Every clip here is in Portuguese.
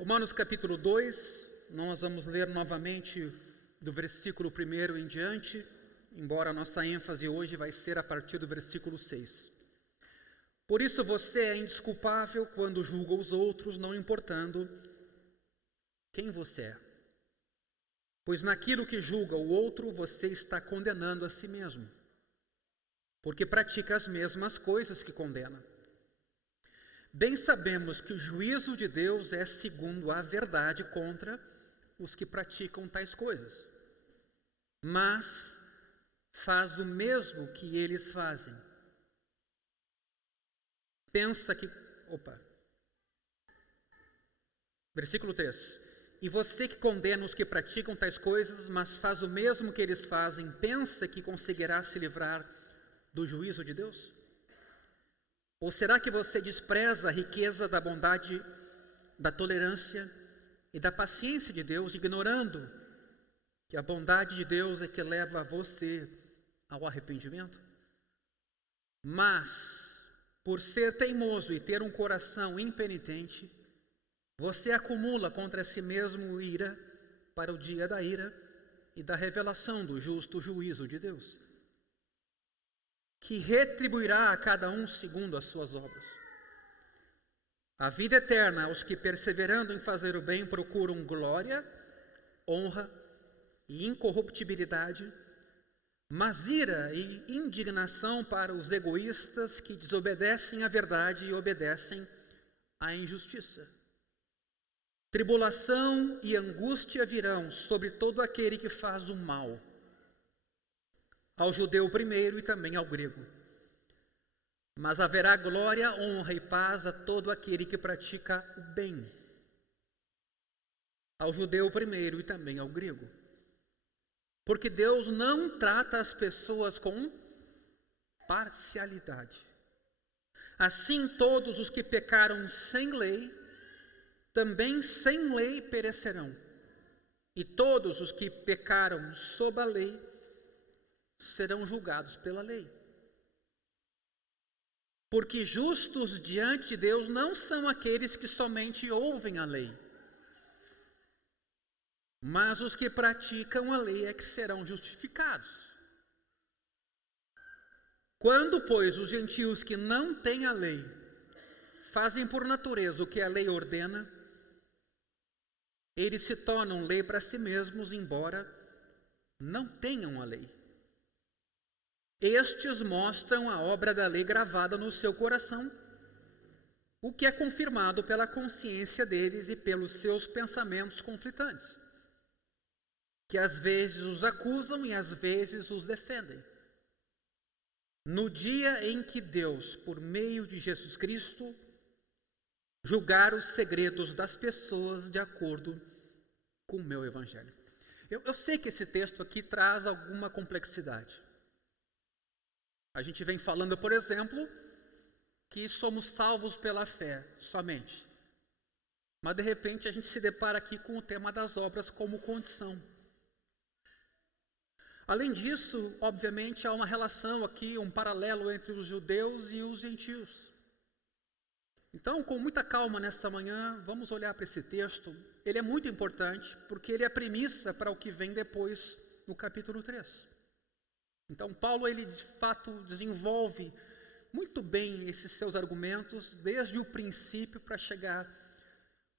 Romanos capítulo 2, nós vamos ler novamente do versículo 1 em diante, embora a nossa ênfase hoje vai ser a partir do versículo 6. Por isso você é indesculpável quando julga os outros, não importando quem você é. Pois naquilo que julga o outro, você está condenando a si mesmo, porque pratica as mesmas coisas que condena. Bem sabemos que o juízo de Deus é segundo a verdade contra os que praticam tais coisas, mas faz o mesmo que eles fazem. Versículo 3. E você que condena os que praticam tais coisas, mas faz o mesmo que eles fazem, pensa que conseguirá se livrar do juízo de Deus? Ou será que você despreza a riqueza da bondade, da tolerância e da paciência de Deus, ignorando que a bondade de Deus é que leva você ao arrependimento? Mas, por ser teimoso e ter um coração impenitente, você acumula contra si mesmo ira para o dia da ira e da revelação do justo juízo de Deus, que retribuirá a cada um segundo as suas obras. A vida eterna aos que, perseverando em fazer o bem, procuram glória, honra e incorruptibilidade, mas ira e indignação para os egoístas que desobedecem à verdade e obedecem à injustiça. Tribulação e angústia virão sobre todo aquele que faz o mal, ao judeu primeiro e também ao grego. Mas haverá glória, honra e paz a todo aquele que pratica o bem, ao judeu primeiro e também ao grego. Porque Deus não trata as pessoas com parcialidade. Assim, todos os que pecaram sem lei, também sem lei perecerão. E todos os que pecaram sob a lei, serão julgados pela lei. Porque justos diante de Deus não são aqueles que somente ouvem a lei, mas os que praticam a lei é que serão justificados. Quando, pois, os gentios que não têm a lei fazem por natureza o que a lei ordena, eles se tornam lei para si mesmos, embora não tenham a lei. Estes mostram a obra da lei gravada no seu coração, o que é confirmado pela consciência deles e pelos seus pensamentos conflitantes, que às vezes os acusam e às vezes os defendem. No dia em que Deus, por meio de Jesus Cristo, julgar os segredos das pessoas de acordo com o meu evangelho. Eu sei que esse texto aqui traz alguma complexidade. A gente vem falando, por exemplo, que somos salvos pela fé somente. Mas de repente a gente se depara aqui com o tema das obras como condição. Além disso, obviamente, há uma relação aqui, um paralelo entre os judeus e os gentios. Então, com muita calma nessa manhã, vamos olhar para esse texto. Ele é muito importante, porque ele é a premissa para o que vem depois no capítulo 3. Então, Paulo, ele de fato desenvolve muito bem esses seus argumentos, desde o princípio para chegar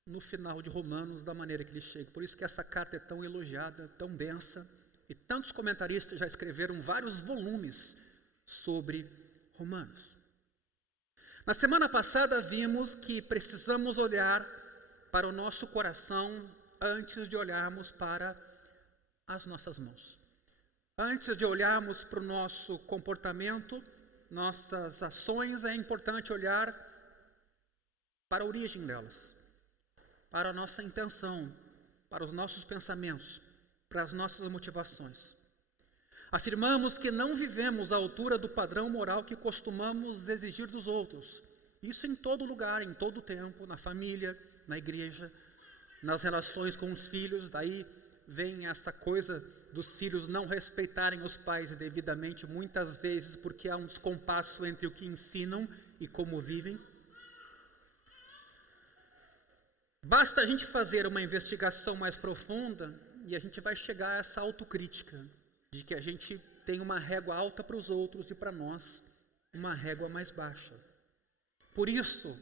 no final de Romanos, da maneira que ele chega. Por isso que essa carta é tão elogiada, tão densa, e tantos comentaristas já escreveram vários volumes sobre Romanos. Na semana passada vimos que precisamos olhar para o nosso coração antes de olharmos para as nossas mãos. Antes de olharmos para o nosso comportamento, nossas ações, é importante olhar para a origem delas, para a nossa intenção, para os nossos pensamentos, para as nossas motivações. Afirmamos que não vivemos à altura do padrão moral que costumamos exigir dos outros. Isso em todo lugar, em todo tempo, na família, na igreja, nas relações com os filhos. Daí vem essa coisa dos filhos não respeitarem os pais devidamente, muitas vezes porque há um descompasso entre o que ensinam e como vivem. Basta a gente fazer uma investigação mais profunda e a gente vai chegar a essa autocrítica de que a gente tem uma régua alta para os outros e para nós uma régua mais baixa. Por isso,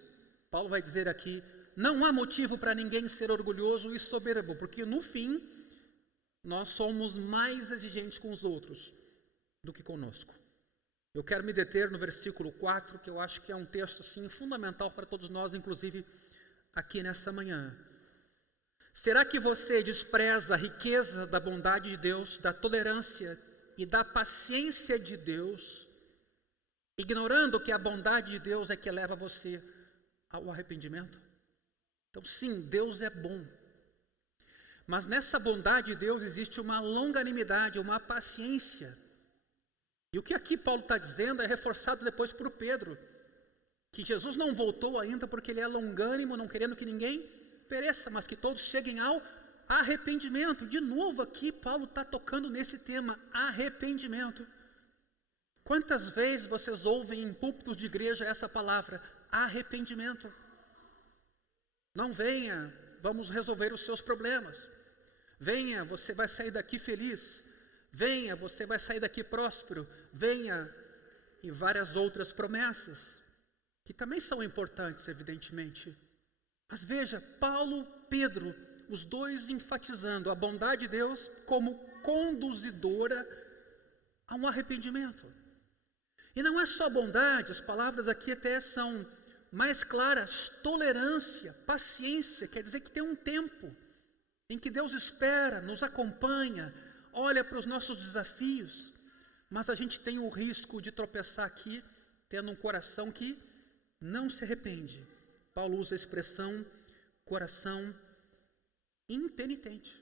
Paulo vai dizer aqui, não há motivo para ninguém ser orgulhoso e soberbo, porque no fim, nós somos mais exigentes com os outros do que conosco. Eu quero me deter no versículo 4, que eu acho que é um texto assim, fundamental para todos nós, inclusive aqui nessa manhã. Será que você despreza a riqueza da bondade de Deus, da tolerância e da paciência de Deus, ignorando que a bondade de Deus é que leva você ao arrependimento? Então sim, Deus é bom. Mas nessa bondade de Deus existe uma longanimidade, uma paciência. E o que aqui Paulo está dizendo é reforçado depois por Pedro, que Jesus não voltou ainda porque ele é longânimo, não querendo que ninguém pereça, mas que todos cheguem ao arrependimento. De novo aqui Paulo está tocando nesse tema, arrependimento. Quantas vezes vocês ouvem em púlpitos de igreja essa palavra, arrependimento? Não venha, vamos resolver os seus problemas. Venha, você vai sair daqui feliz. Venha, você vai sair daqui próspero. Venha, e várias outras promessas, que também são importantes, evidentemente. Mas veja, Paulo, Pedro, os dois enfatizando a bondade de Deus como conduzidora a um arrependimento. E não é só bondade, as palavras aqui até são mais claras, tolerância, paciência, quer dizer que tem um tempo em que Deus espera, nos acompanha, olha para os nossos desafios, mas a gente tem o risco de tropeçar aqui, tendo um coração que não se arrepende. Paulo usa a expressão coração impenitente.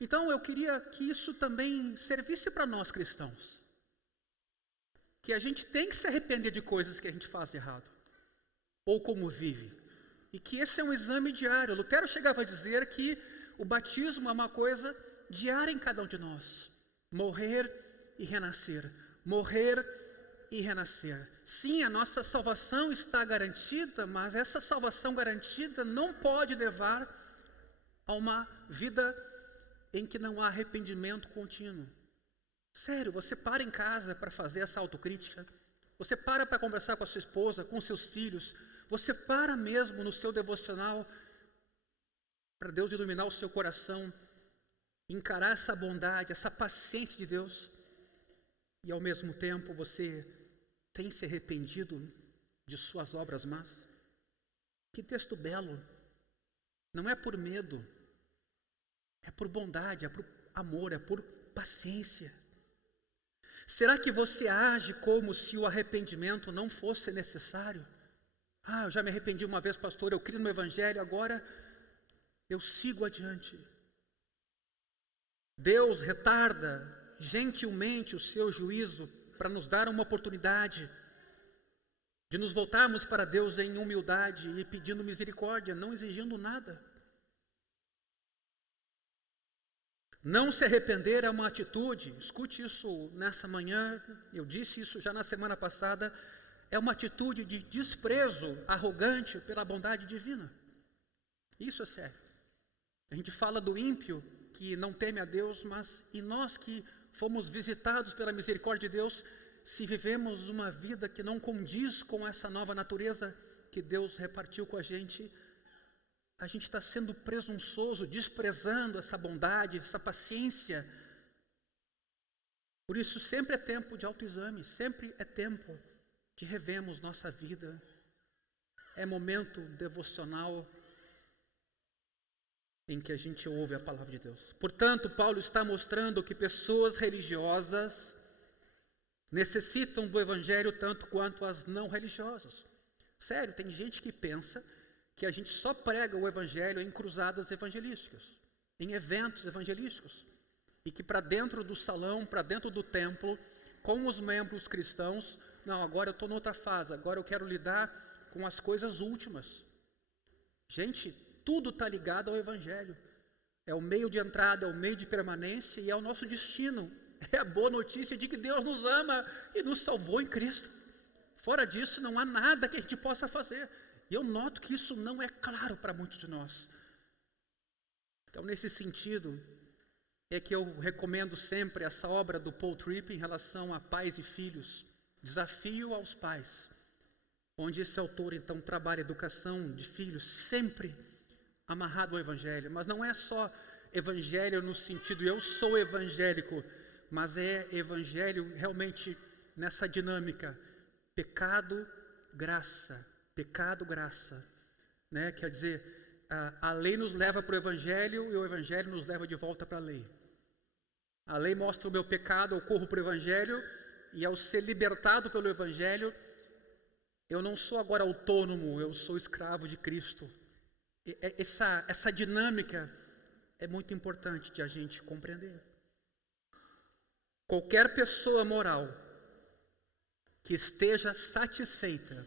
Então eu queria que isso também servisse para nós cristãos, que a gente tem que se arrepender de coisas que a gente faz errado, ou como vive, e que esse é um exame diário. Lutero chegava a dizer que o batismo é uma coisa diária em cada um de nós, morrer e renascer, morrer e renascer. Sim, a nossa salvação está garantida, mas essa salvação garantida não pode levar a uma vida em que não há arrependimento contínuo. Sério, você para em casa para fazer essa autocrítica, você para conversar com a sua esposa, com seus filhos, você para mesmo no seu devocional para Deus iluminar o seu coração, encarar essa bondade, essa paciência de Deus, e ao mesmo tempo você tem se arrependido de suas obras más? Que texto belo! Não é por medo, é por bondade, é por amor, é por paciência. Será que você age como se o arrependimento não fosse necessário? Ah, eu já me arrependi uma vez, pastor, eu criei no Evangelho, agora eu sigo adiante. Deus retarda gentilmente o seu juízo para nos dar uma oportunidade de nos voltarmos para Deus em humildade e pedindo misericórdia, não exigindo nada. Não se arrepender é uma atitude, escute isso nessa manhã, eu disse isso já na semana passada, é uma atitude de desprezo arrogante pela bondade divina. Isso é sério. A gente fala do ímpio que não teme a Deus, mas e nós que fomos visitados pela misericórdia de Deus, se vivemos uma vida que não condiz com essa nova natureza que Deus repartiu com a gente está sendo presunçoso, desprezando essa bondade, essa paciência. Por isso sempre é tempo de autoexame, sempre é tempo de revermos nossa vida. É momento devocional em que a gente ouve a palavra de Deus. Portanto, Paulo está mostrando que pessoas religiosas necessitam do Evangelho tanto quanto as não religiosas. Sério, tem gente que pensa que a gente só prega o Evangelho em cruzadas evangelísticas, em eventos evangelísticos, e que para dentro do salão, para dentro do templo, com os membros cristãos, não, agora eu estou noutra fase, agora eu quero lidar com as coisas últimas. Gente, tudo está ligado ao Evangelho. É o meio de entrada, é o meio de permanência e é o nosso destino. É a boa notícia de que Deus nos ama e nos salvou em Cristo. Fora disso, não há nada que a gente possa fazer. E eu noto que isso não é claro para muitos de nós. Então, nesse sentido, é que eu recomendo sempre essa obra do Paul Tripp em relação a pais e filhos, Desafio aos Pais, onde esse autor então trabalha a educação de filhos sempre amarrado ao Evangelho, mas não é só Evangelho no sentido eu sou evangélico, mas é Evangelho realmente nessa dinâmica, pecado, graça, né? Quer dizer, a lei nos leva para o Evangelho e o Evangelho nos leva de volta para a lei. A lei mostra o meu pecado, eu corro para o Evangelho, e ao ser libertado pelo Evangelho, eu não sou agora autônomo, eu sou escravo de Cristo. Essa dinâmica é muito importante de a gente compreender. Qualquer pessoa moral que esteja satisfeita,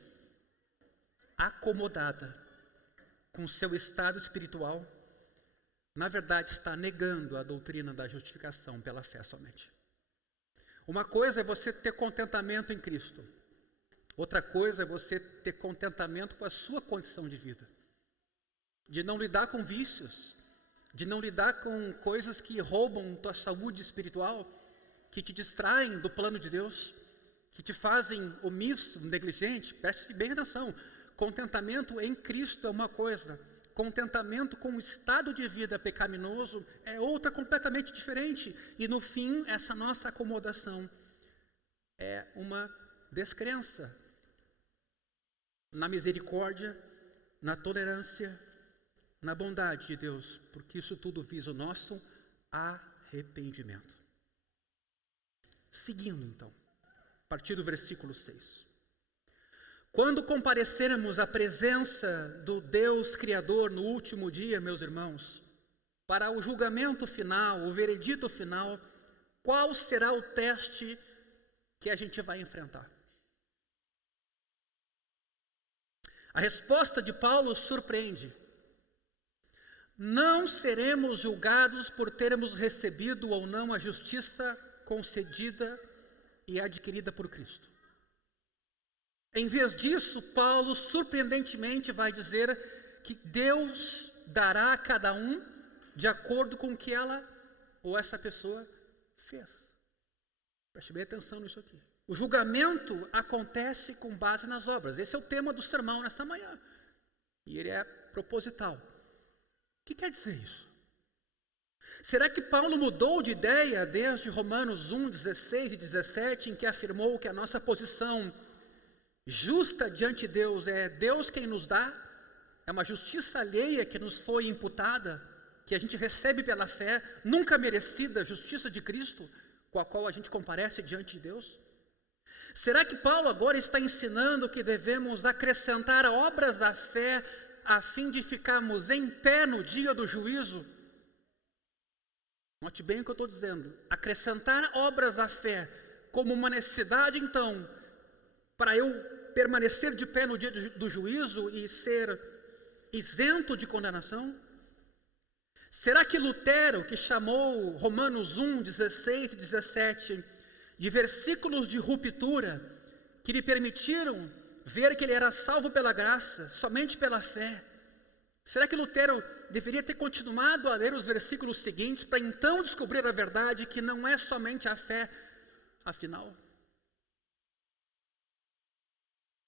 acomodada com seu estado espiritual, na verdade está negando a doutrina da justificação pela fé somente. Uma coisa é você ter contentamento em Cristo. Outra coisa é você ter contentamento com a sua condição de vida. De não lidar com vícios, de não lidar com coisas que roubam tua saúde espiritual, que te distraem do plano de Deus, que te fazem omisso, negligente. Preste bem atenção. Contentamento em Cristo é uma coisa. Contentamento com o estado de vida pecaminoso é outra completamente diferente. E no fim, essa nossa acomodação é uma descrença na misericórdia, na tolerância, na bondade de Deus, porque isso tudo visa o nosso arrependimento. Seguindo então, a partir do versículo 6. Quando comparecermos à presença do Deus Criador no último dia, meus irmãos, para o julgamento final, o veredito final, qual será o teste que a gente vai enfrentar? A resposta de Paulo surpreende. Não seremos julgados por termos recebido ou não a justiça concedida e adquirida por Cristo. Em vez disso, Paulo surpreendentemente vai dizer que Deus dará a cada um de acordo com o que ela ou essa pessoa fez. Preste bem atenção nisso aqui. O julgamento acontece com base nas obras. Esse é o tema do sermão nessa manhã. E ele é proposital. O que quer dizer isso? Será que Paulo mudou de ideia desde Romanos 1, 16 e 17, em que afirmou que a nossa posição justa diante de Deus é Deus quem nos dá, é uma justiça alheia que nos foi imputada, que a gente recebe pela fé, nunca merecida, justiça de Cristo, com a qual a gente comparece diante de Deus? Será que Paulo agora está ensinando que devemos acrescentar obras à fé a fim de ficarmos em pé no dia do juízo? Note bem o que eu estou dizendo. Acrescentar obras à fé como uma necessidade, então, para eu permanecer de pé no dia do juízo e ser isento de condenação? Será que Lutero, que chamou Romanos 1, 16 e 17 de versículos de ruptura, que lhe permitiram ver que ele era salvo pela graça, somente pela fé, será que Lutero deveria ter continuado a ler os versículos seguintes para então descobrir a verdade que não é somente a fé, afinal?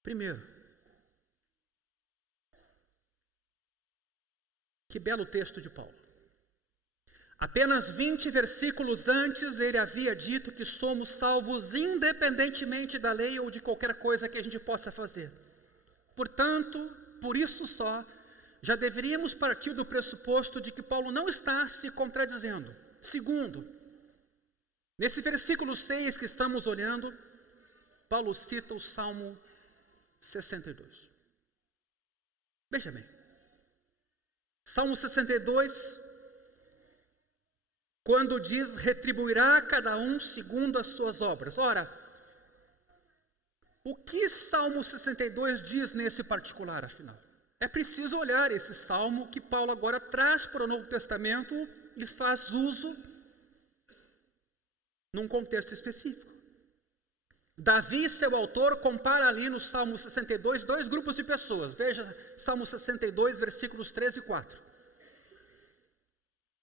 Primeiro, que belo texto de Paulo. Apenas 20 versículos antes ele havia dito que somos salvos independentemente da lei ou de qualquer coisa que a gente possa fazer. Portanto, por isso só, já deveríamos partir do pressuposto de que Paulo não está se contradizendo. Segundo, nesse versículo 6 que estamos olhando, Paulo cita o Salmo 62. Veja bem, Salmo 62, quando diz, retribuirá cada um segundo as suas obras. Ora, o que Salmo 62 diz nesse particular, afinal? É preciso olhar esse salmo que Paulo agora traz para o Novo Testamento e faz uso num contexto específico. Davi, seu autor, compara ali no Salmo 62 dois grupos de pessoas. Veja Salmo 62, versículos 3 e 4.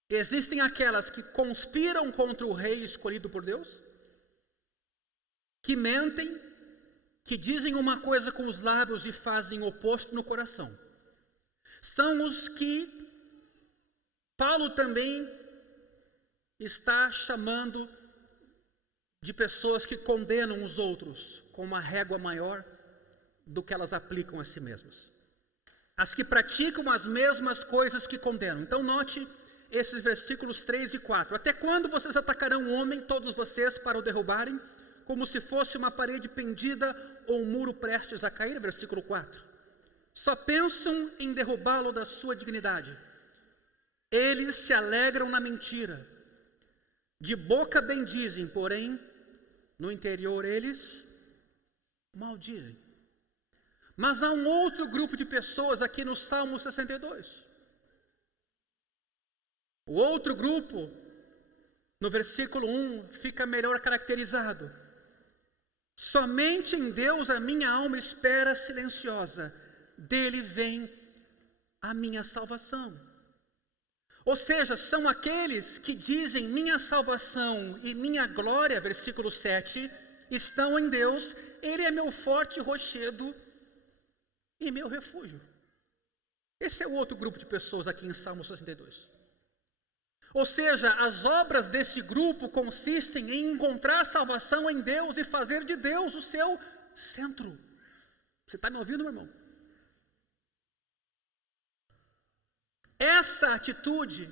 Existem aquelas que conspiram contra o rei escolhido por Deus, que mentem, que dizem uma coisa com os lábios e fazem o oposto no coração. São os que Paulo também está chamando de pessoas que condenam os outros com uma régua maior do que elas aplicam a si mesmas. As que praticam as mesmas coisas que condenam. Então note esses versículos 3 e 4. Até quando vocês atacarão o homem, todos vocês, para o derrubarem, como se fosse uma parede pendida ou um muro prestes a cair? Versículo 4. Só pensam em derrubá-lo da sua dignidade. Eles se alegram na mentira. De boca bendizem, porém, no interior eles maldizem. Mas há um outro grupo de pessoas aqui no Salmo 62. O outro grupo, no versículo 1, fica melhor caracterizado. Somente em Deus a minha alma espera silenciosa, dele vem a minha salvação. Ou seja, são aqueles que dizem minha salvação e minha glória, versículo 7, estão em Deus, ele é meu forte rochedo e meu refúgio. Esse é o outro grupo de pessoas aqui em Salmo 62. Ou seja, as obras desse grupo consistem em encontrar salvação em Deus e fazer de Deus o seu centro. Você está me ouvindo, meu irmão? Essa atitude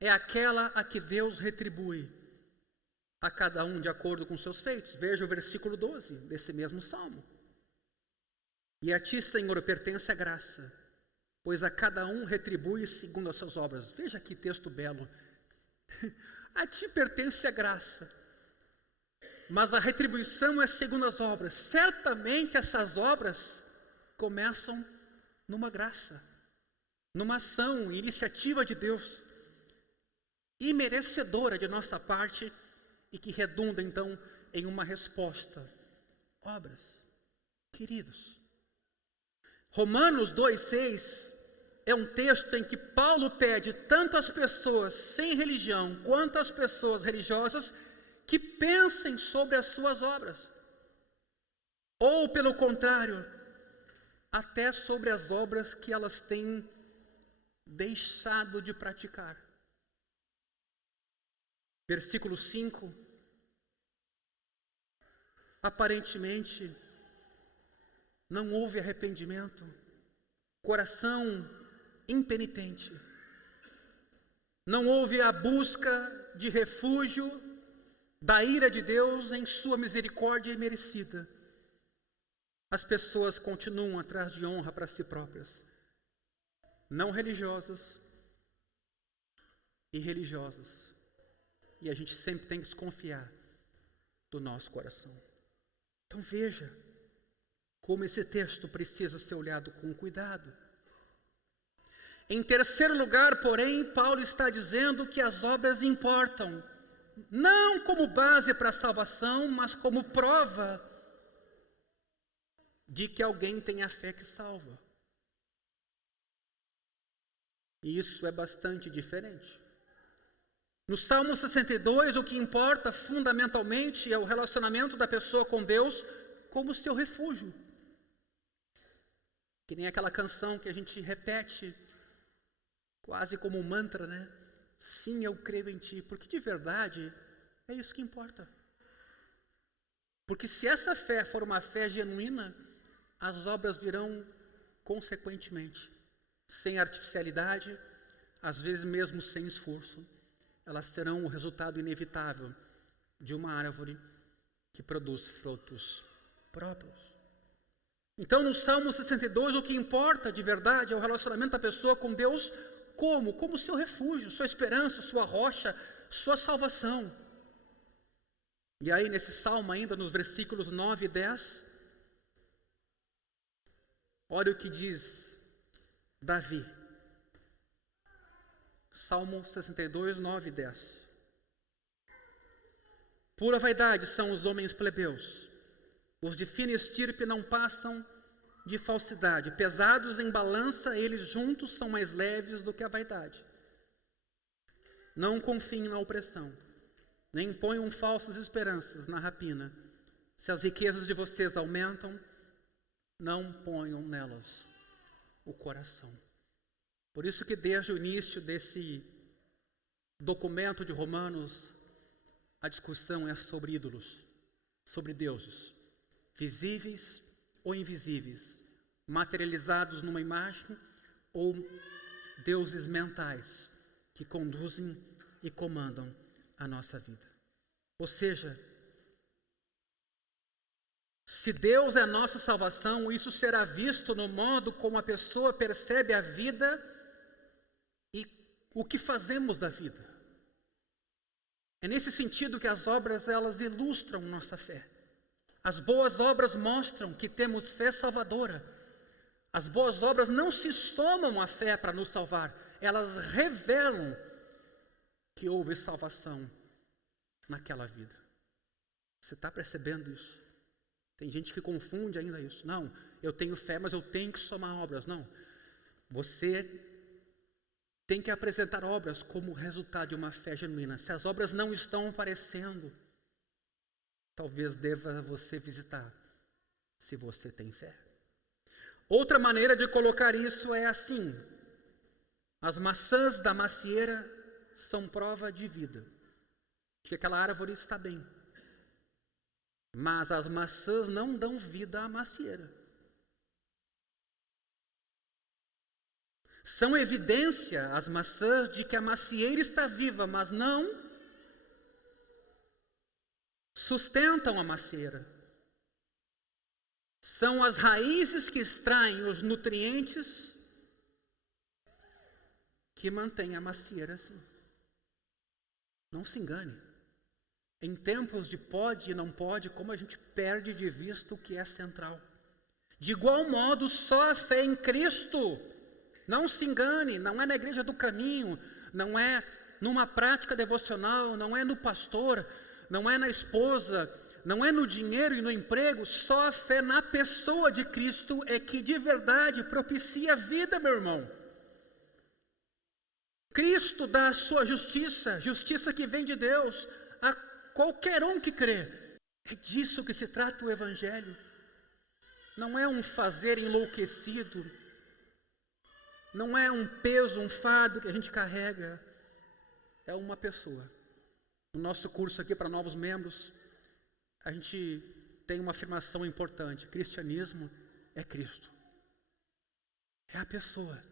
é aquela a que Deus retribui a cada um de acordo com seus feitos. Veja o versículo 12 desse mesmo salmo. E a ti, Senhor, pertence a graça, pois a cada um retribui segundo as suas obras. Veja que texto belo. A ti pertence a graça, mas a retribuição é segundo as obras. Certamente essas obras começam numa graça, numa ação, iniciativa de Deus, imerecedora de nossa parte e que redunda então em uma resposta. Obras, queridos. Romanos 2,6 é um texto em que Paulo pede tanto às pessoas sem religião quanto às pessoas religiosas que pensem sobre as suas obras. Ou, pelo contrário, até sobre as obras que elas têm deixado de praticar. Versículo 5. Aparentemente, não houve arrependimento, coração impenitente. Não houve a busca de refúgio da ira de Deus em sua misericórdia imerecida. As pessoas continuam atrás de honra para si próprias, não religiosas e religiosas. E a gente sempre tem que desconfiar do nosso coração. Então veja como esse texto precisa ser olhado com cuidado. Em terceiro lugar, porém, Paulo está dizendo que as obras importam, não como base para a salvação, mas como prova de que alguém tem a fé que salva. E isso é bastante diferente. No Salmo 62, o que importa fundamentalmente é o relacionamento da pessoa com Deus como seu refúgio. Que nem aquela canção que a gente repete quase como um mantra, né? Sim, eu creio em ti, porque de verdade é isso que importa. Porque se essa fé for uma fé genuína, as obras virão consequentemente, sem artificialidade, às vezes mesmo sem esforço. Elas serão o resultado inevitável de uma árvore que produz frutos próprios. Então, no Salmo 62, o que importa de verdade é o relacionamento da pessoa com Deus como? Como seu refúgio, sua esperança, sua rocha, sua salvação. E aí, nesse salmo ainda, nos versículos 9 e 10, olha o que diz Davi. Salmo 62, 9 e 10. Pura vaidade são os homens plebeus. Os de fina estirpe não passam de falsidade. Pesados em balança, eles juntos são mais leves do que a vaidade. Não confiem na opressão, nem ponham falsas esperanças na rapina. Se as riquezas de vocês aumentam, não ponham nelas o coração. Por isso que desde o início desse documento de Romanos, a discussão é sobre ídolos, sobre deuses, visíveis ou invisíveis, materializados numa imagem ou deuses mentais que conduzem e comandam a nossa vida. Ou seja, se Deus é a nossa salvação, isso será visto no modo como a pessoa percebe a vida e o que fazemos da vida. É nesse sentido que as obras, elas ilustram nossa fé. As boas obras mostram que temos fé salvadora. As boas obras não se somam à fé para nos salvar, elas revelam que houve salvação naquela vida. Você está percebendo isso? Tem gente que confunde ainda isso. Não, eu tenho fé, mas eu tenho que somar obras. Não, você tem que apresentar obras como resultado de uma fé genuína. Se as obras não estão aparecendo, talvez deva você visitar, se você tem fé. Outra maneira de colocar isso é assim: as maçãs da macieira são prova de vida, que aquela árvore está bem. Mas as maçãs não dão vida à macieira. São evidência, as maçãs, de que a macieira está viva, mas não sustentam a macieira. São as raízes que extraem os nutrientes que mantêm a macieira assim. Não se engane. Em tempos de pode e não pode, como a gente perde de vista o que é central. De igual modo, só a fé em Cristo. Não se engane, não é na igreja do caminho, não é numa prática devocional, não é no pastor, não é na esposa, não é no dinheiro e no emprego. Só a fé na pessoa de Cristo é que de verdade propicia a vida, meu irmão. Cristo dá a sua justiça, justiça que vem de Deus, a qualquer um que crê. É disso que se trata o Evangelho. Não é um fazer enlouquecido, não é um peso, um fardo que a gente carrega. É uma pessoa. No nosso curso aqui para novos membros, a gente tem uma afirmação importante: cristianismo é Cristo. É a pessoa.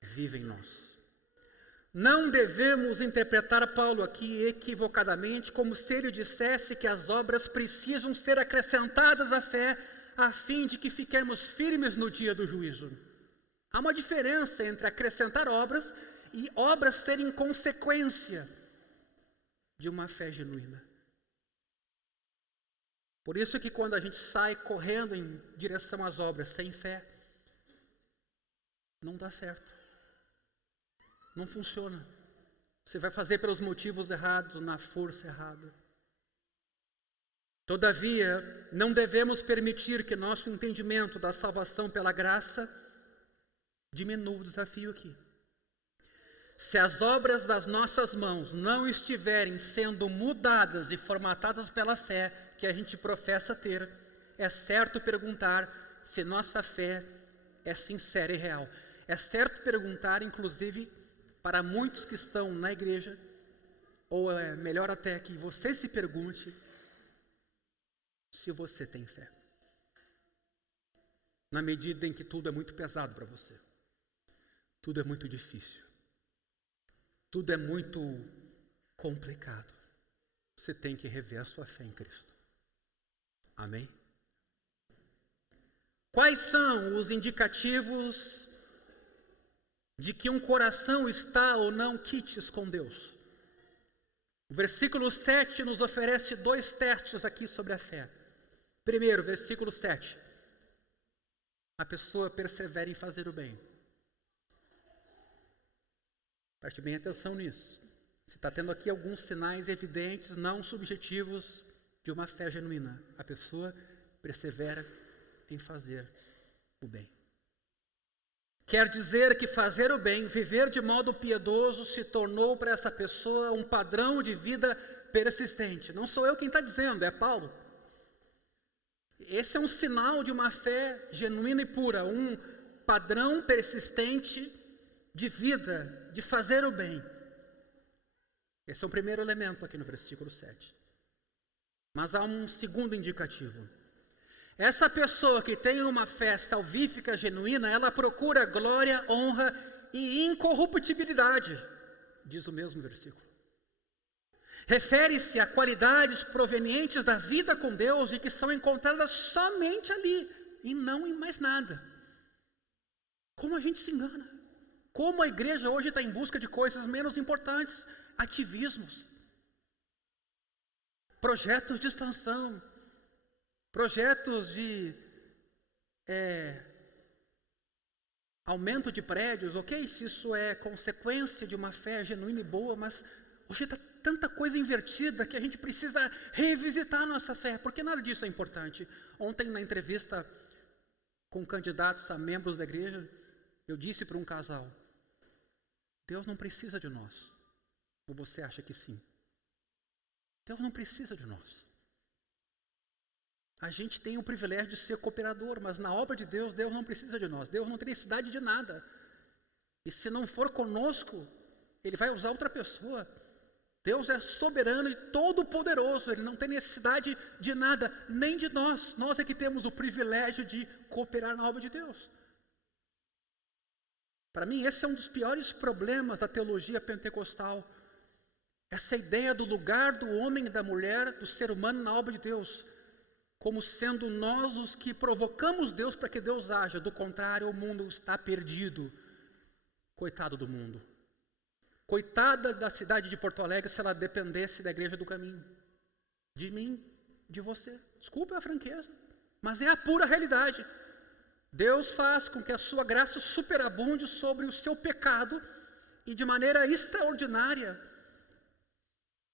Vive em nós. Não devemos interpretar Paulo aqui equivocadamente como se ele dissesse que as obras precisam ser acrescentadas à fé a fim de que fiquemos firmes no dia do juízo. Há uma diferença entre acrescentar obras e obras serem consequência de uma fé genuína. Por isso que quando a gente sai correndo em direção às obras sem fé, não dá certo. Não funciona. Você vai fazer pelos motivos errados, na força errada. Todavia, não devemos permitir que nosso entendimento da salvação pela graça diminua o desafio aqui. Se as obras das nossas mãos não estiverem sendo mudadas e formatadas pela fé que a gente professa ter, é certo perguntar se nossa fé é sincera e real. É certo perguntar, inclusive, para muitos que estão na igreja, ou é melhor até que você se pergunte se você tem fé. Na medida em que tudo é muito pesado para você. Tudo é muito difícil. Tudo é muito complicado. Você tem que rever a sua fé em Cristo. Amém? Quais são os indicativos de que um coração está ou não quites com Deus? O versículo 7 nos oferece 2 testes aqui sobre a fé. Primeiro, versículo 7. A pessoa persevera em fazer o bem. Preste bem atenção nisso. Você está tendo aqui alguns sinais evidentes, não subjetivos, de uma fé genuína. A pessoa persevera em fazer o bem. Quer dizer que fazer o bem, viver de modo piedoso, se tornou para essa pessoa um padrão de vida persistente. Não sou eu quem está dizendo, é Paulo. Esse é um sinal de uma fé genuína e pura, um padrão persistente de vida, de fazer o bem. Esse é o primeiro elemento aqui no versículo 7. Mas há um segundo indicativo. Essa pessoa que tem uma fé salvífica genuína, ela procura glória, honra e incorruptibilidade, diz o mesmo versículo. Refere-se a qualidades provenientes da vida com Deus e que são encontradas somente ali e não em mais nada. Como a gente se engana. Como a igreja hoje está em busca de coisas menos importantes, ativismos, projetos de expansão, projetos de aumento de prédios, ok? Se isso é consequência de uma fé genuína e boa, mas hoje está tanta coisa invertida que a gente precisa revisitar a nossa fé, porque nada disso é importante. Ontem, na entrevista com candidatos a membros da igreja, eu disse para um casal: Deus não precisa de nós. Ou você acha que sim? Deus não precisa de nós. A gente tem o privilégio de ser cooperador, mas na obra de Deus, Deus não precisa de nós. Deus não tem necessidade de nada. E se não for conosco, Ele vai usar outra pessoa. Deus é soberano e todo-poderoso. Ele não tem necessidade de nada, nem de nós. Nós é que temos o privilégio de cooperar na obra de Deus. Para mim, esse é um dos piores problemas da teologia pentecostal. Essa ideia do lugar do homem e da mulher, do ser humano na obra de Deus, como sendo nós os que provocamos Deus para que Deus haja. Do contrário, o mundo está perdido. Coitado do mundo. Coitada da cidade de Porto Alegre se ela dependesse da igreja do caminho. De mim, de você. Desculpa a franqueza, mas é a pura realidade. Deus faz com que a sua graça superabunde sobre o seu pecado e de maneira extraordinária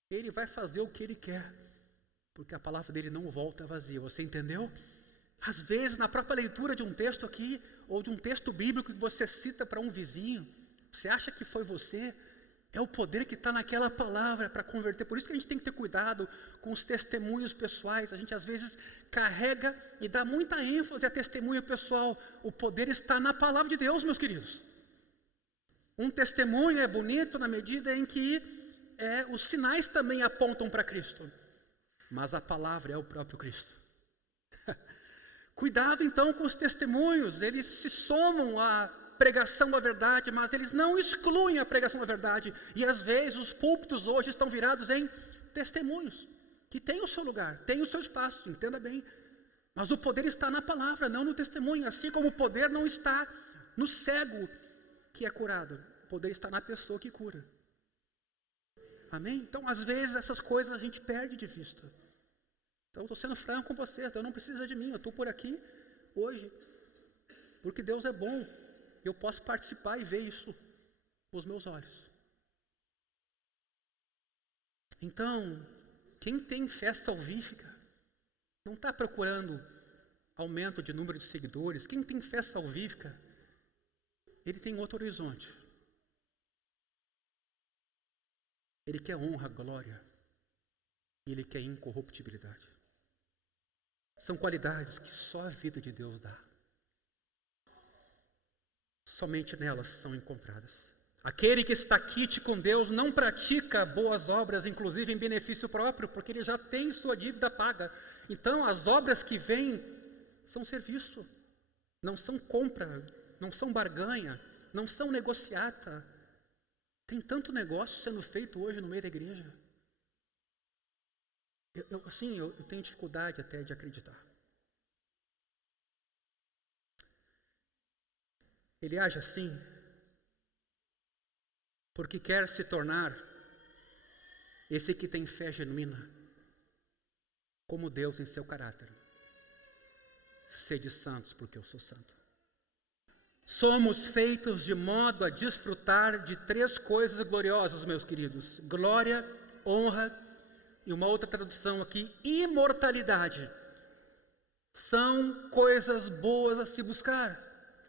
Ele vai fazer o que Ele quer, porque a palavra dele não volta vazia. Você entendeu? Às vezes, na própria leitura de um texto aqui, ou de um texto bíblico que você cita para um vizinho, você acha que foi você? É o poder que está naquela palavra para converter. Por isso que a gente tem que ter cuidado com os testemunhos pessoais. A gente às vezes carrega e dá muita ênfase a testemunho pessoal. O poder está na palavra de Deus, meus queridos. Um testemunho é bonito na medida em que os sinais também apontam para Cristo. Mas a palavra é o próprio Cristo. Cuidado então com os testemunhos. Eles se somam à pregação da verdade, mas eles não excluem a pregação da verdade. E às vezes os púlpitos hoje estão virados em testemunhos, que têm o seu lugar, têm o seu espaço, entenda bem. Mas o poder está na palavra, não no testemunho. Assim como o poder não está no cego que é curado. O poder está na pessoa que cura. Amém? Então, às vezes, essas coisas a gente perde de vista. Então, eu estou sendo franco com você. Deus não precisa de mim. Eu estou por aqui hoje, porque Deus é bom. Eu posso participar e ver isso com os meus olhos. Então, quem tem fé salvífica não está procurando aumento de número de seguidores. Quem tem fé salvífica, ele tem outro horizonte. Ele quer honra, glória, e ele quer incorruptibilidade. São qualidades que só a vida de Deus dá. Somente nelas são encontradas. Aquele que está quite com Deus não pratica boas obras, inclusive em benefício próprio, porque ele já tem sua dívida paga. Então, as obras que vêm são serviço, não são compra, não são barganha, não são negociata. Tem tanto negócio sendo feito hoje no meio da igreja. Eu tenho dificuldade até de acreditar. Ele age assim porque quer se tornar esse que tem fé genuína como Deus em seu caráter. Sede santos porque eu sou santo. Somos feitos de modo a desfrutar de 3 coisas gloriosas, meus queridos: glória, honra e uma outra tradução aqui, imortalidade. São coisas boas a se buscar.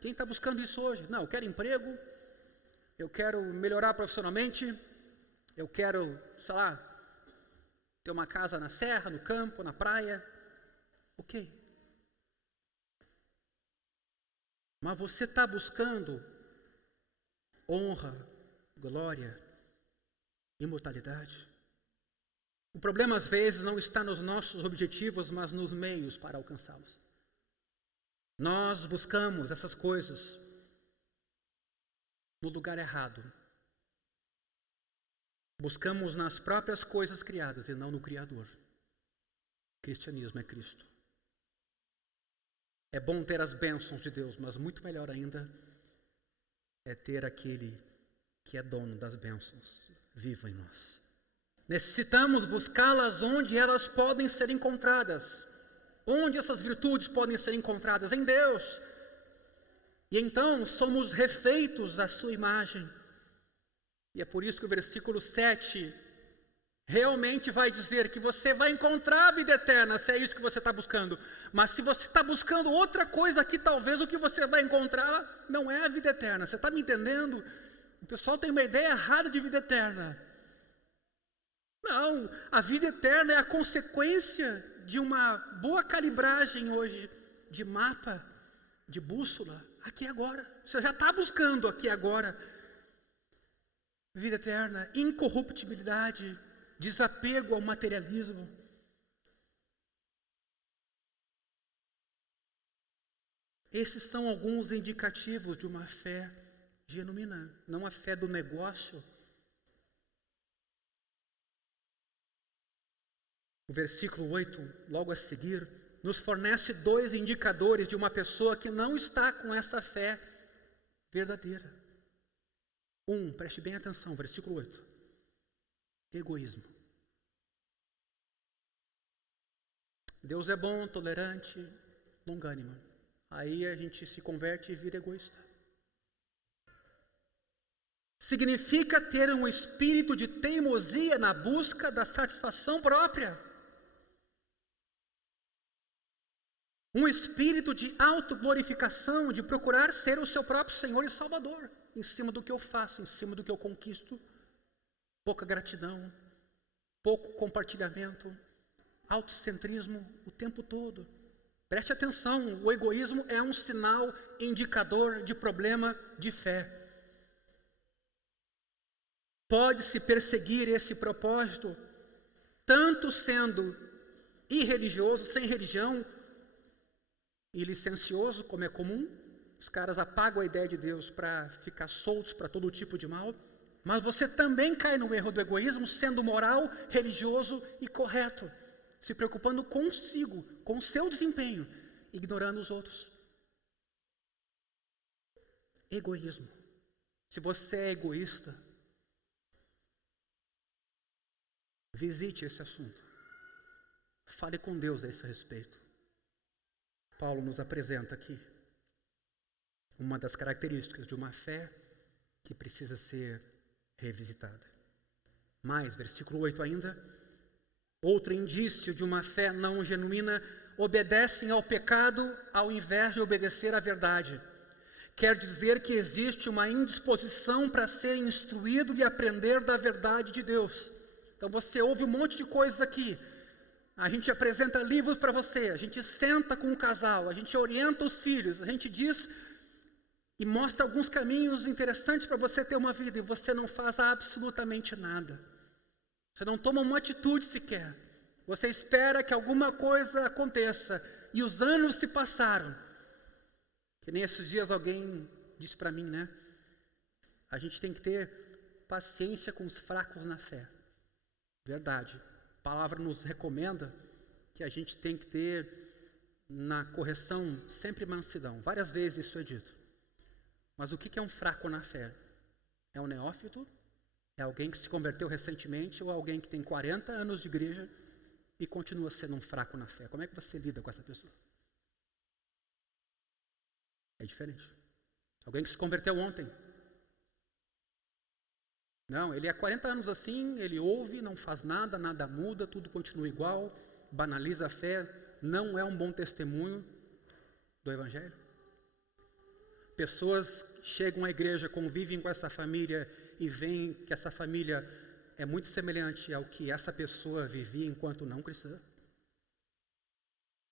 Quem está buscando isso hoje? Não, eu quero emprego, eu quero melhorar profissionalmente, eu quero, sei lá, ter uma casa na serra, no campo, na praia. Ok. Mas você está buscando honra, glória, imortalidade? O problema às vezes não está nos nossos objetivos, mas nos meios para alcançá-los. Nós buscamos essas coisas no lugar errado. Buscamos nas próprias coisas criadas e não no Criador. Cristianismo é Cristo. É bom ter as bênçãos de Deus, mas muito melhor ainda é ter aquele que é dono das bênçãos vivo em nós. Necessitamos buscá-las onde elas podem ser encontradas. Onde essas virtudes podem ser encontradas? Em Deus. E então somos refeitos à sua imagem. E é por isso que o versículo 7 realmente vai dizer que você vai encontrar a vida eterna, se é isso que você está buscando. Mas se você está buscando outra coisa aqui, talvez o que você vai encontrar não é a vida eterna. Você está me entendendo? O pessoal tem uma ideia errada de vida eterna. Não, a vida eterna é a consequência de uma boa calibragem hoje, de mapa, de bússola, aqui e agora. Você já está buscando aqui e agora. Vida eterna, incorruptibilidade, desapego ao materialismo. Esses são alguns indicativos de uma fé genuína, não a fé do negócio. O versículo 8, logo a seguir, nos fornece 2 indicadores de uma pessoa que não está com essa fé verdadeira. Preste bem atenção, versículo 8. Egoísmo. Deus é bom, tolerante, longânimo. Aí a gente se converte e vira egoísta. Significa ter um espírito de teimosia na busca da satisfação própria. Um espírito de autoglorificação, de procurar ser o seu próprio Senhor e Salvador, em cima do que eu faço, em cima do que eu conquisto. Pouca gratidão, pouco compartilhamento, autocentrismo o tempo todo. Preste atenção, o egoísmo é um sinal indicador de problema de fé. Pode-se perseguir esse propósito, tanto sendo irreligioso, sem religião, e licencioso, como é comum. Os caras apagam a ideia de Deus para ficar soltos para todo tipo de mal. Mas você também cai no erro do egoísmo, sendo moral, religioso e correto, se preocupando consigo, com o seu desempenho, ignorando os outros. Egoísmo. Se você é egoísta, visite esse assunto. Fale com Deus a esse respeito. Paulo nos apresenta aqui uma das características de uma fé que precisa ser revisitada. Mais, versículo 8 ainda. Outro indício de uma fé não genuína: obedecem ao pecado ao invés de obedecer à verdade. Quer dizer que existe uma indisposição para ser instruído e aprender da verdade de Deus. Então você ouve um monte de coisas aqui. A gente apresenta livros para você, a gente senta com o casal, a gente orienta os filhos, a gente diz e mostra alguns caminhos interessantes para você ter uma vida, e você não faz absolutamente nada. Você não toma uma atitude sequer. Você espera que alguma coisa aconteça, e os anos se passaram. Que nem esses dias alguém disse para mim, né? A gente tem que ter paciência com os fracos na fé. Verdade. A palavra nos recomenda que a gente tem que ter na correção sempre mansidão. Várias vezes isso é dito. Mas o que é um fraco na fé? É um neófito? É alguém que se converteu recentemente ou alguém que tem 40 anos de igreja e continua sendo um fraco na fé? Como é que você lida com essa pessoa? É diferente. Alguém que se converteu ontem. Não, ele é 40 anos assim, ele ouve, não faz nada, nada muda, tudo continua igual, banaliza a fé, não é um bom testemunho do Evangelho. Pessoas chegam à igreja, convivem com essa família e veem que essa família é muito semelhante ao que essa pessoa vivia enquanto não cristã.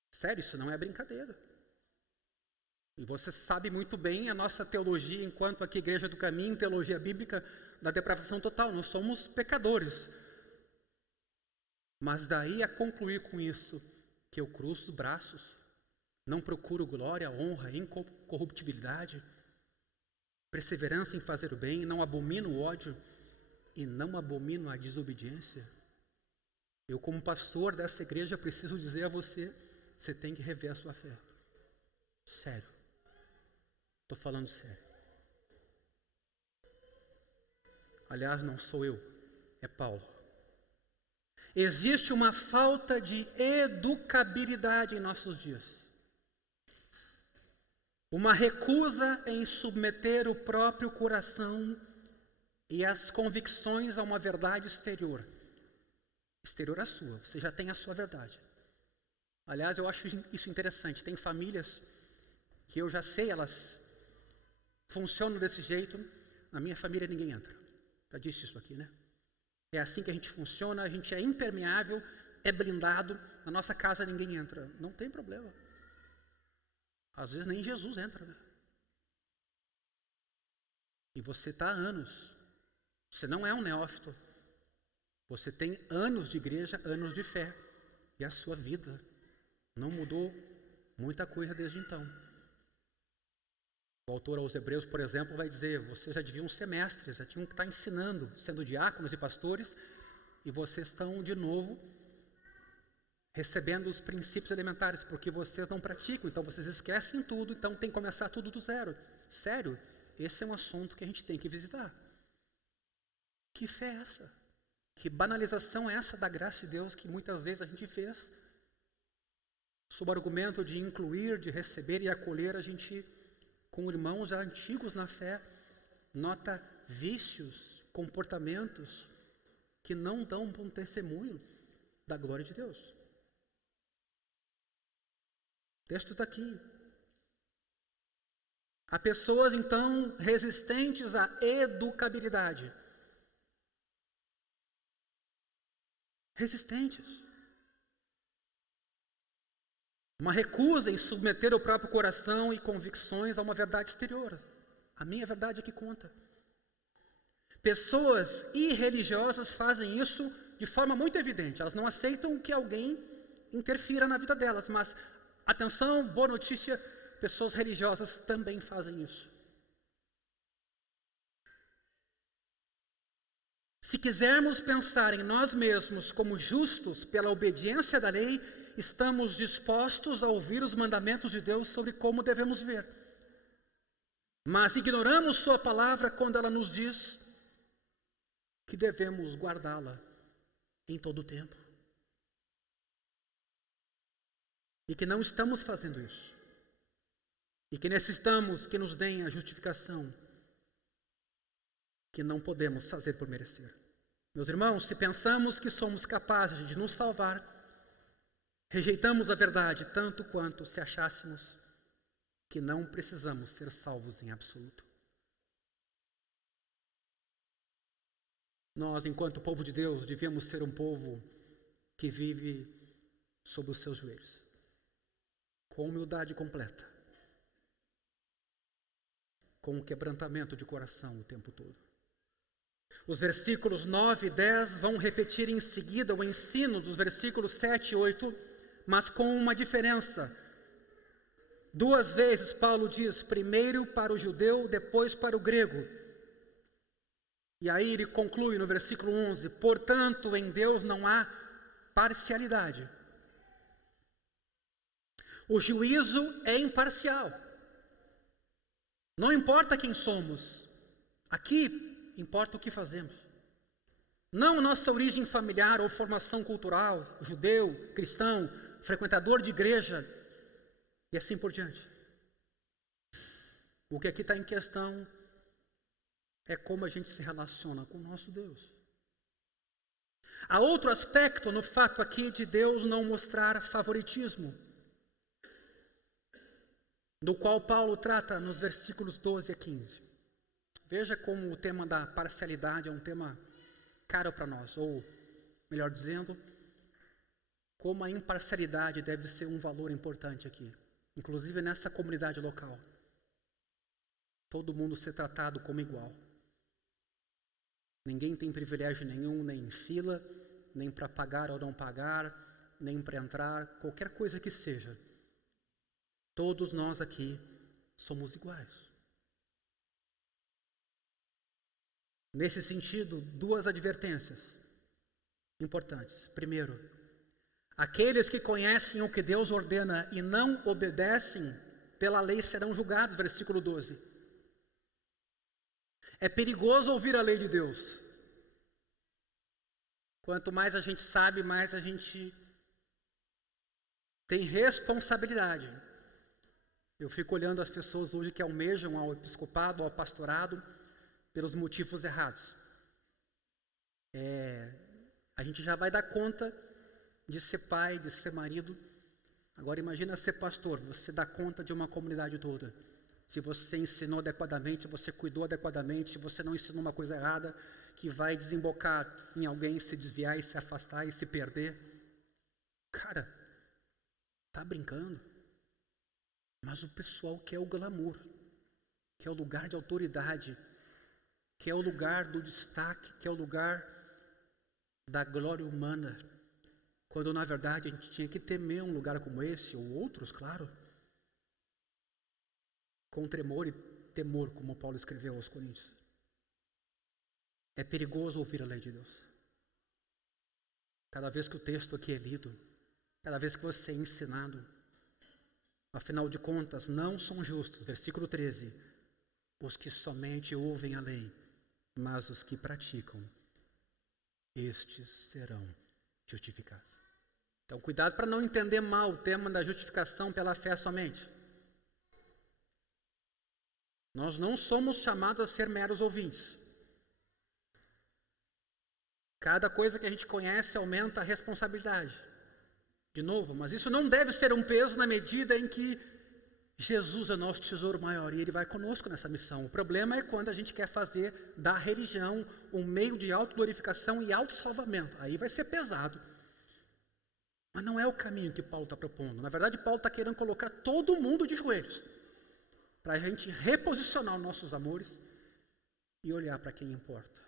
Sério, isso não é brincadeira. E você sabe muito bem a nossa teologia, enquanto aqui Igreja do Caminho, teologia bíblica da depravação total. Nós somos pecadores. Mas daí a concluir com isso, que eu cruzo os braços, não procuro glória, honra, incorruptibilidade, perseverança em fazer o bem, não abomino o ódio e não abomino a desobediência. Eu, como pastor dessa igreja, preciso dizer a você, você tem que rever a sua fé. Sério. Estou falando sério. Aliás, não sou eu, é Paulo. Existe uma falta de educabilidade em nossos dias. Uma recusa em submeter o próprio coração e as convicções a uma verdade exterior. Exterior à sua, você já tem a sua verdade. Aliás, eu acho isso interessante. Tem famílias que eu já sei, elas funcionam desse jeito. Na minha família ninguém entra. Já disse isso aqui, né? É assim que a gente funciona, a gente é impermeável, é blindado. Na nossa casa ninguém entra. Não tem problema. Às vezes nem Jesus entra, né? E você está há anos. Você não é um neófito. Você tem anos de igreja, anos de fé. E a sua vida não mudou muita coisa desde então. O autor aos Hebreus, por exemplo, vai dizer, vocês já deviam ser mestres, já tinham que estar ensinando, sendo diáconos e pastores, e vocês estão de novo recebendo os princípios elementares, porque vocês não praticam, então vocês esquecem tudo, então tem que começar tudo do zero. Sério, esse é um assunto que a gente tem que visitar. Que fé é essa? Que banalização é essa da graça de Deus que muitas vezes a gente fez? Sob o argumento de incluir, de receber e acolher, a gente, com irmãos já antigos na fé, nota vícios, comportamentos que não dão um bom testemunho da glória de Deus. O texto está aqui. Há pessoas, então, resistentes à educabilidade. Resistentes. Uma recusa em submeter o próprio coração e convicções a uma verdade exterior. A minha verdade é que conta. Pessoas irreligiosas fazem isso de forma muito evidente. Elas não aceitam que alguém interfira na vida delas, mas, atenção, boa notícia, pessoas religiosas também fazem isso. Se quisermos pensar em nós mesmos como justos pela obediência da lei, estamos dispostos a ouvir os mandamentos de Deus sobre como devemos ver. Mas ignoramos sua palavra quando ela nos diz que devemos guardá-la em todo o tempo. E que não estamos fazendo isso. E que necessitamos que nos deem a justificação que não podemos fazer por merecer. Meus irmãos, se pensamos que somos capazes de nos salvar, rejeitamos a verdade tanto quanto se achássemos que não precisamos ser salvos em absoluto. Nós, enquanto povo de Deus, devíamos ser um povo que vive sob os seus joelhos, com humildade completa, com um quebrantamento de coração o tempo todo. Os versículos 9 e 10 vão repetir em seguida o ensino dos versículos 7 e 8, mas com uma diferença. 2 vezes Paulo diz, primeiro para o judeu, depois para o grego. E aí ele conclui no versículo 11, portanto, em Deus não há parcialidade. O juízo é imparcial. Não importa quem somos, aqui importa o que fazemos. Não nossa origem familiar ou formação cultural, judeu, cristão, frequentador de igreja e assim por diante. O que aqui está em questão é como a gente se relaciona com o nosso Deus. Há outro aspecto no fato aqui de Deus não mostrar favoritismo, do qual Paulo trata nos versículos 12 a 15. Veja como o tema da parcialidade é um tema caro para nós, ou, melhor dizendo, como a imparcialidade deve ser um valor importante aqui, inclusive nessa comunidade local. Todo mundo ser tratado como igual. Ninguém tem privilégio nenhum, nem em fila, nem para pagar ou não pagar, nem para entrar, qualquer coisa que seja. Todos nós aqui somos iguais. Nesse sentido, duas advertências importantes. Primeiro, aqueles que conhecem o que Deus ordena e não obedecem pela lei serão julgados, versículo 12. É perigoso ouvir a lei de Deus. Quanto mais a gente sabe, mais a gente tem responsabilidade. Eu fico olhando as pessoas hoje que almejam ao episcopado, ao pastorado, pelos motivos errados. A gente já vai dar conta de ser pai, de ser marido. Agora imagina ser pastor, você dá conta de uma comunidade toda. Se você ensinou adequadamente, você cuidou adequadamente, se você não ensinou uma coisa errada, que vai desembocar em alguém se desviar e se afastar e se perder. Cara, tá brincando? Mas o pessoal quer o glamour, quer o lugar de autoridade, quer o lugar do destaque, quer o lugar da glória humana. Quando na verdade a gente tinha que temer um lugar como esse, ou outros, claro. Com tremor e temor, como Paulo escreveu aos Coríntios. É perigoso ouvir a lei de Deus. Cada vez que o texto aqui é lido, cada vez que você é ensinado, afinal de contas, não são justos, versículo 13, os que somente ouvem a lei, mas os que praticam, estes serão justificados. Então, cuidado para não entender mal o tema da justificação pela fé somente. Nós não somos chamados a ser meros ouvintes. Cada coisa que a gente conhece aumenta a responsabilidade. De novo, mas isso não deve ser um peso na medida em que Jesus é nosso tesouro maior e Ele vai conosco nessa missão. O problema é quando a gente quer fazer da religião um meio de autoglorificação e autossalvamento. Aí vai ser pesado. Mas não é o caminho que Paulo está propondo. Na verdade, Paulo está querendo colocar todo mundo de joelhos, para a gente reposicionar os nossos amores e olhar para quem importa.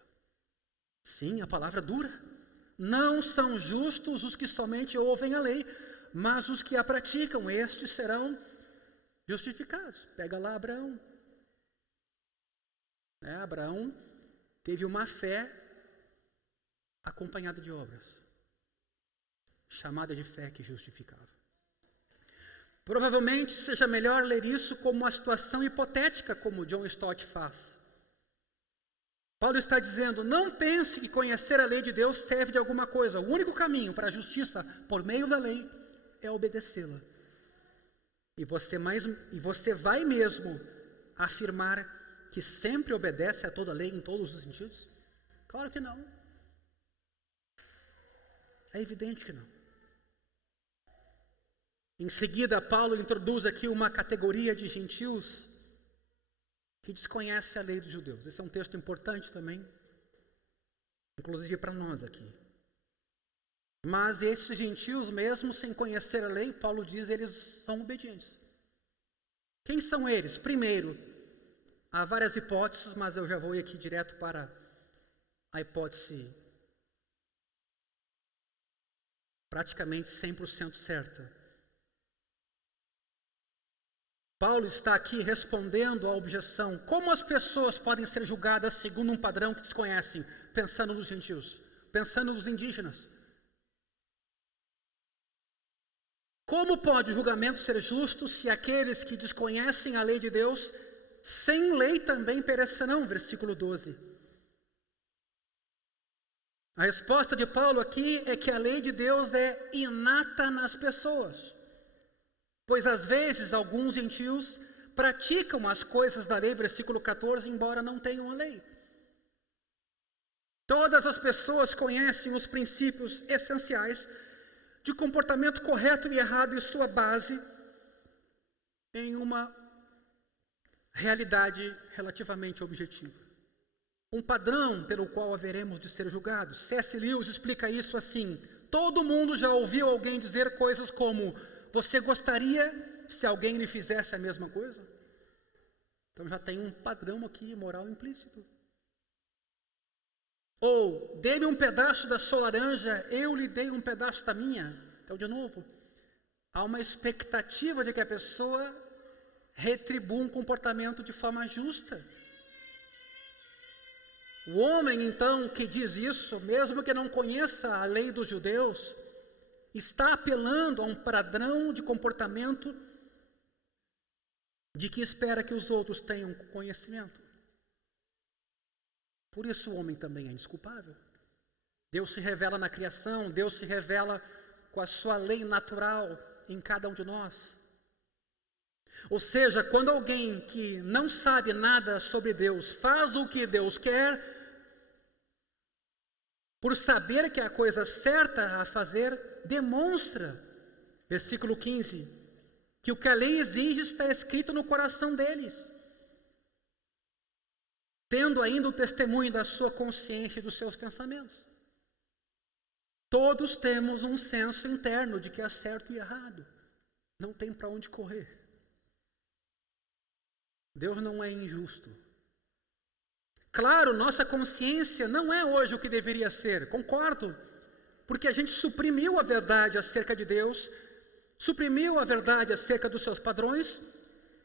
Sim, a palavra dura. Não são justos os que somente ouvem a lei, mas os que a praticam, estes serão justificados. Pega lá Abraão. Abraão teve uma fé acompanhada de obras, chamada de fé que justificava. Provavelmente seja melhor ler isso como uma situação hipotética, como John Stott faz. Paulo está dizendo, não pense que conhecer a lei de Deus serve de alguma coisa. O único caminho para a justiça por meio da lei é obedecê-la. E você vai mesmo afirmar que sempre obedece a toda a lei em todos os sentidos? Claro que não. É evidente que não. Em seguida, Paulo introduz aqui uma categoria de gentios que desconhece a lei dos judeus. Esse é um texto importante também, inclusive para nós aqui. Mas esses gentios, mesmo sem conhecer a lei, Paulo diz, eles são obedientes. Quem são eles? Primeiro, há várias hipóteses, mas eu já vou ir aqui direto para a hipótese praticamente 100% certa. Paulo está aqui respondendo à objeção. Como as pessoas podem ser julgadas segundo um padrão que desconhecem? Pensando nos gentios, pensando nos indígenas. Como pode o julgamento ser justo se aqueles que desconhecem a lei de Deus, sem lei também perecerão? Versículo 12. A resposta de Paulo aqui é que a lei de Deus é inata nas pessoas. Pois às vezes alguns gentios praticam as coisas da lei, versículo 14, embora não tenham a lei. Todas as pessoas conhecem os princípios essenciais de comportamento correto e errado e sua base em uma realidade relativamente objetiva. Um padrão pelo qual haveremos de ser julgados. C.S. Lewis explica isso assim: todo mundo já ouviu alguém dizer coisas como: você gostaria se alguém lhe fizesse a mesma coisa? Então já tem um padrão aqui moral implícito. Ou, dê-me um pedaço da sua laranja, eu lhe dei um pedaço da minha. Então, de novo, há uma expectativa de que a pessoa retribua um comportamento de forma justa. O homem, então, que diz isso, mesmo que não conheça a lei dos judeus, está apelando a um padrão de comportamento de que espera que os outros tenham conhecimento. Por isso o homem também é indesculpável. Deus se revela na criação, Deus se revela com a sua lei natural em cada um de nós. Ou seja, quando alguém que não sabe nada sobre Deus faz o que Deus quer, por saber que é a coisa certa a fazer, demonstra, versículo 15, que o que a lei exige está escrito no coração deles, tendo ainda o testemunho da sua consciência e dos seus pensamentos. Todos temos um senso interno de que é certo e errado. Não tem para onde correr. Deus não é injusto. Claro, nossa consciência não é hoje o que deveria ser, concordo, porque a gente suprimiu a verdade acerca de Deus, suprimiu a verdade acerca dos seus padrões,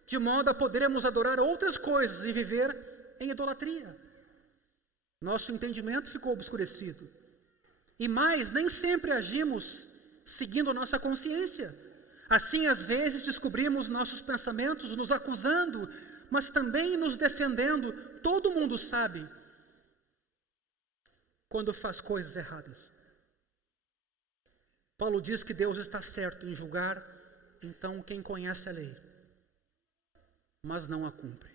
de modo a podermos adorar outras coisas e viver em idolatria. Nosso entendimento ficou obscurecido. E mais, nem sempre agimos seguindo nossa consciência. Assim, às vezes, descobrimos nossos pensamentos nos acusando, mas também nos defendendo. Todo mundo sabe quando faz coisas erradas. Paulo diz que Deus está certo em julgar, então, quem conhece a lei, mas não a cumpre.